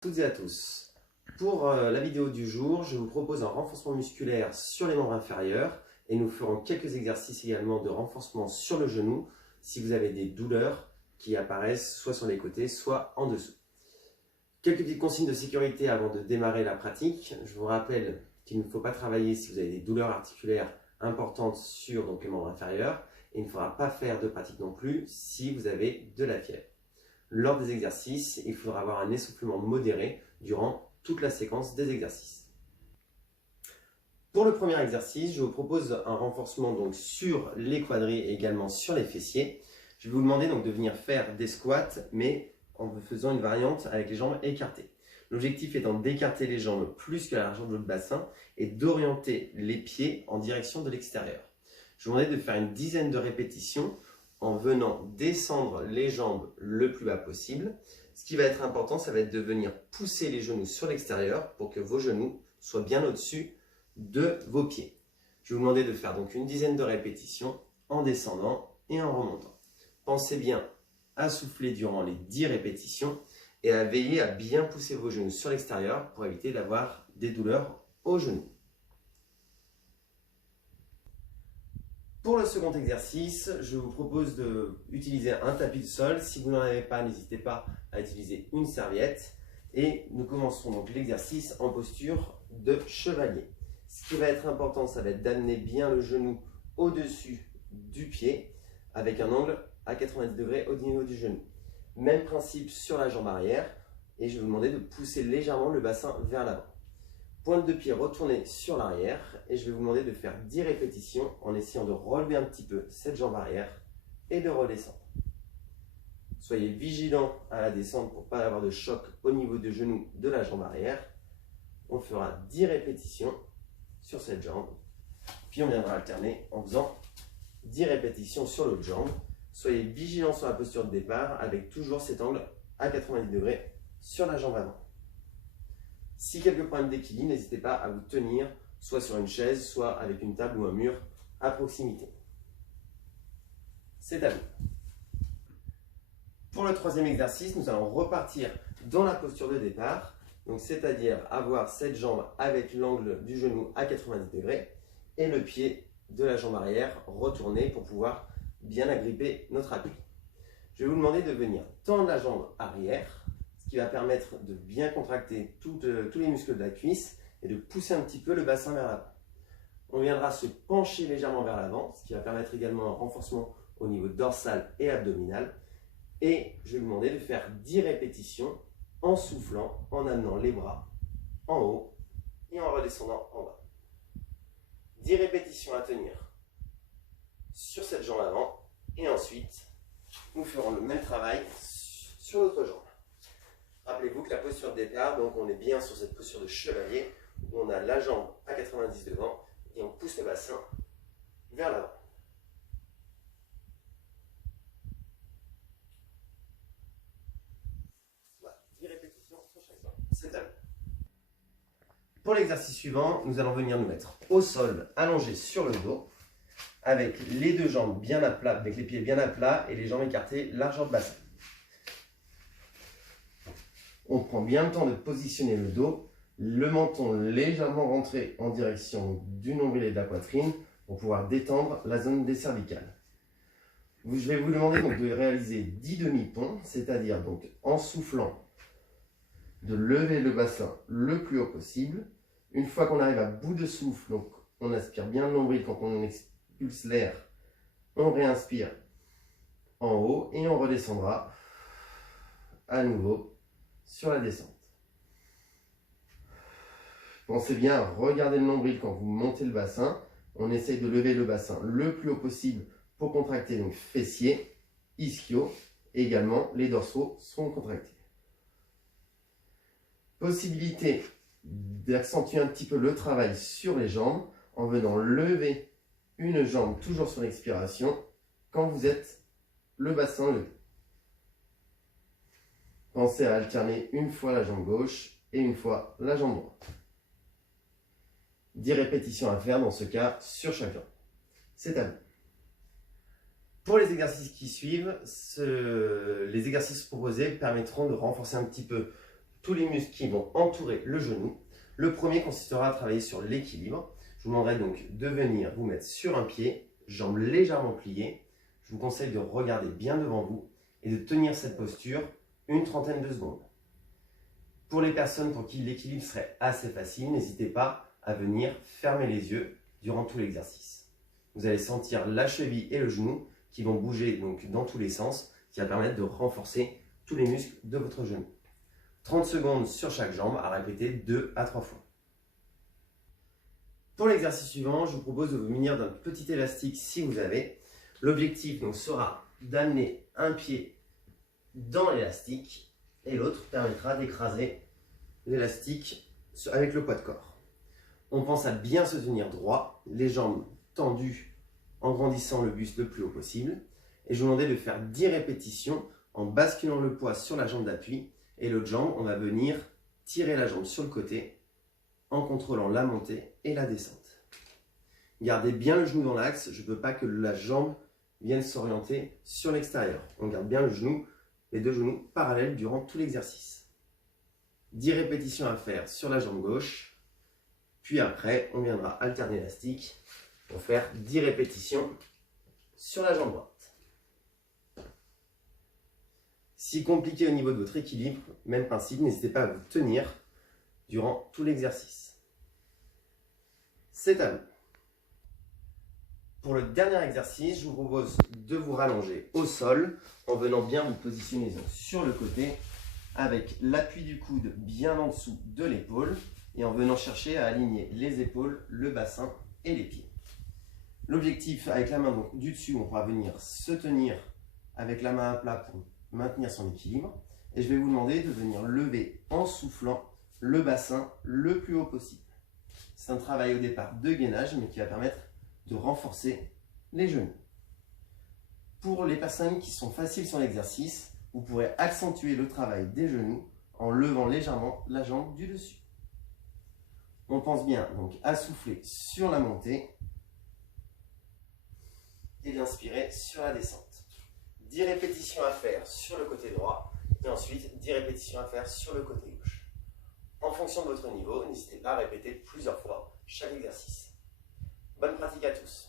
Toutes et à tous. Pour la vidéo du jour, je vous propose un renforcement musculaire sur les membres inférieurs et nous ferons quelques exercices également de renforcement sur le genou si vous avez des douleurs qui apparaissent soit sur les côtés, soit en dessous. Quelques petites consignes de sécurité avant de démarrer la pratique. Je vous rappelle qu'il ne faut pas travailler si vous avez des douleurs articulaires importantes sur les membres inférieurs et il ne faudra pas faire de pratique non plus si vous avez de la fièvre. Lors des exercices, il faudra avoir un essoufflement modéré durant toute la séquence des exercices. Pour le premier exercice, je vous propose un renforcement donc sur les quadris et également sur les fessiers. Je vais vous demander donc de venir faire des squats, mais en faisant une variante avec les jambes écartées. L'objectif étant d'écarter les jambes plus que la largeur de votre bassin et d'orienter les pieds en direction de l'extérieur. Je vous demande de faire une dizaine de répétitions en venant descendre les jambes le plus bas possible. Ce qui va être important, ça va être de venir pousser les genoux sur l'extérieur pour que vos genoux soient bien au-dessus de vos pieds. Je vais vous demander de faire donc une dizaine de répétitions en descendant et en remontant. Pensez bien à souffler durant les 10 répétitions et à veiller à bien pousser vos genoux sur l'extérieur pour éviter d'avoir des douleurs aux genoux. Pour le second exercice, je vous propose d'utiliser un tapis de sol. Si vous n'en avez pas, n'hésitez pas à utiliser une serviette. Et nous commencerons donc l'exercice en posture de chevalier. Ce qui va être important, ça va être d'amener bien le genou au-dessus du pied avec un angle à 90 degrés au niveau du genou. Même principe sur la jambe arrière et je vais vous demander de pousser légèrement le bassin vers l'avant. Pointe de pied retournée sur l'arrière et je vais vous demander de faire 10 répétitions en essayant de relever un petit peu cette jambe arrière et de redescendre. Soyez vigilant à la descente pour ne pas avoir de choc au niveau du genou de la jambe arrière. On fera 10 répétitions sur cette jambe, puis on viendra alterner en faisant 10 répétitions sur l'autre jambe. Soyez vigilant sur la posture de départ avec toujours cet angle à 90 degrés sur la jambe avant. Si quelques problèmes d'équilibre, n'hésitez pas à vous tenir soit sur une chaise, soit avec une table ou un mur à proximité. C'est à vous. Pour le troisième exercice, nous allons repartir dans la posture de départ, c'est-à-dire avoir cette jambe avec l'angle du genou à 90 degrés et le pied de la jambe arrière retourné pour pouvoir bien agripper notre appui. Je vais vous demander de venir tendre la jambe arrière, qui va permettre de bien contracter tous les muscles de la cuisse et de pousser un petit peu le bassin vers l'avant. On viendra se pencher légèrement vers l'avant, ce qui va permettre également un renforcement au niveau dorsal et abdominal. Et je vais vous demander de faire 10 répétitions en soufflant, en amenant les bras en haut et en redescendant en bas. 10 répétitions à tenir sur cette jambe avant et ensuite nous ferons le même travail sur l'autre jambe. Rappelez-vous que la posture de départ, donc on est bien sur cette posture de chevalier, où on a la jambe à 90 devant et on pousse le bassin vers l'avant. Voilà, 10 répétitions sur chaque jambe. C'est à vous. Pour l'exercice suivant, nous allons venir nous mettre au sol, allongés sur le dos, avec les deux jambes bien à plat, avec les pieds bien à plat et les jambes écartées, largeur de bassin. On prend bien le temps de positionner le dos, le menton légèrement rentré en direction du nombril et de la poitrine pour pouvoir détendre la zone des cervicales. Je vais vous demander donc de réaliser 10 demi-ponts, c'est-à-dire donc en soufflant, de lever le bassin le plus haut possible. Une fois qu'on arrive à bout de souffle, donc on aspire bien le nombril quand on expulse l'air, on réinspire en haut et on redescendra à nouveau sur la descente. Pensez bien à regarder le nombril quand vous montez le bassin. On essaye de lever le bassin le plus haut possible pour contracter donc fessiers, ischio et également les dorsaux sont contractés. Possibilité d'accentuer un petit peu le travail sur les jambes en venant lever une jambe toujours sur l'expiration quand vous êtes le bassin levé. Pensez à alterner une fois la jambe gauche et une fois la jambe droite. 10 répétitions à faire dans ce cas sur chaque jambe. C'est à vous. Pour les exercices qui suivent, les exercices proposés permettront de renforcer un petit peu tous les muscles qui vont entourer le genou. Le premier consistera à travailler sur l'équilibre. Je vous demanderai donc de venir vous mettre sur un pied, jambes légèrement pliées. Je vous conseille de regarder bien devant vous et de tenir cette posture une trentaine de secondes. Pour les personnes pour qui l'équilibre serait assez facile, n'hésitez pas à venir fermer les yeux durant tout l'exercice. Vous allez sentir la cheville et le genou qui vont bouger donc dans tous les sens, qui va permettre de renforcer tous les muscles de votre genou. 30 secondes sur chaque jambe à répéter 2 à 3 fois. Pour l'exercice suivant, je vous propose de vous munir d'un petit élastique si vous avez. L'objectif donc sera d'amener un pied dans l'élastique et l'autre permettra d'écraser l'élastique avec le poids de corps. On pense à bien se tenir droit, les jambes tendues en grandissant le buste le plus haut possible. Et je vous demandais de faire 10 répétitions en basculant le poids sur la jambe d'appui. Et l'autre jambe, on va venir tirer la jambe sur le côté en contrôlant la montée et la descente. Gardez bien le genou dans l'axe, je ne veux pas que la jambe vienne s'orienter sur l'extérieur. On garde bien le genou, les deux genoux parallèles durant tout l'exercice. 10 répétitions à faire sur la jambe gauche, puis après on viendra alterner l'élastique pour faire 10 répétitions sur la jambe droite. Si compliqué au niveau de votre équilibre, même principe, n'hésitez pas à vous tenir durant tout l'exercice. C'est à vous. Pour le dernier exercice, je vous propose de vous rallonger au sol en venant bien vous positionner sur le côté avec l'appui du coude bien en dessous de l'épaule et en venant chercher à aligner les épaules, le bassin et les pieds. L'objectif avec la main donc, du dessus, on pourra venir se tenir avec la main à plat pour maintenir son équilibre. Et je vais vous demander de venir lever en soufflant le bassin le plus haut possible. C'est un travail au départ de gainage, mais qui va permettre de renforcer les genoux. Pour les personnes qui sont faciles sur l'exercice, vous pourrez accentuer le travail des genoux en levant légèrement la jambe du dessus. On pense bien donc à souffler sur la montée et d'inspirer sur la descente. 10 répétitions à faire sur le côté droit et ensuite 10 répétitions à faire sur le côté gauche. En fonction de votre niveau, n'hésitez pas à répéter plusieurs fois chaque exercice. Bonne pratique à tous!